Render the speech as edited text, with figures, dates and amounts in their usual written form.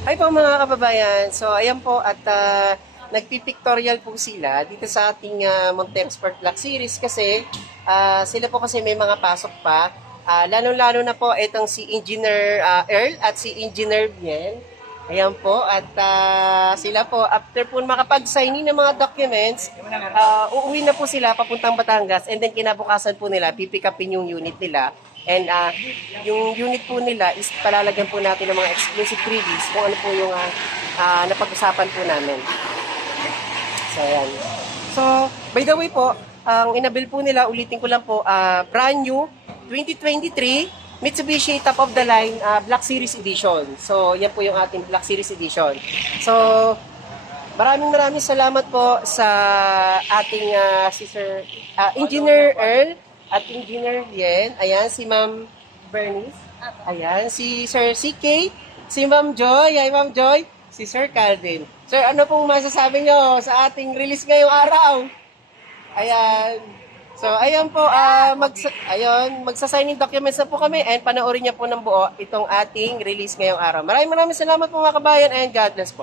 Hi po mga kababayan. So ayan po at nagpipictorial po sila dito sa ating Montero Sport Black Series kasi sila po kasi may mga pasok pa. Lalo-lalo na po itong si Engineer Earl at si Engineer Bien. Ayan po at sila po after po makapag-signing ng mga documents, uuwi na po sila papuntang Batangas and then kinabukasan po nila pipick upin yung unit nila. And yung unit po nila is palalagyan po natin ng mga exclusive freebies kung ano po yung napag-usapan po namin. So, ayan. So, by the way po, ang inabil po nila, ulitin ko lang po, brand new 2023 Mitsubishi top of the line Black Series Edition. So, yan po yung ating Black Series Edition. So, maraming salamat po sa ating si Sir Engineer Earl at Engineer Yen. Ayan, si Ma'am Bernice. Ayan, si Sir CK. Si Ma'am Joy. Ay, Ma'am Joy. Si Sir Calvin. Sir, ano pong masasabi nyo sa ating release ngayong araw? Ayan. So, ayan po. Magsa-signing documents na po kami and panoorin niyo po ng buo itong ating release ngayong araw. Maraming salamat po mga kabayan and God bless po.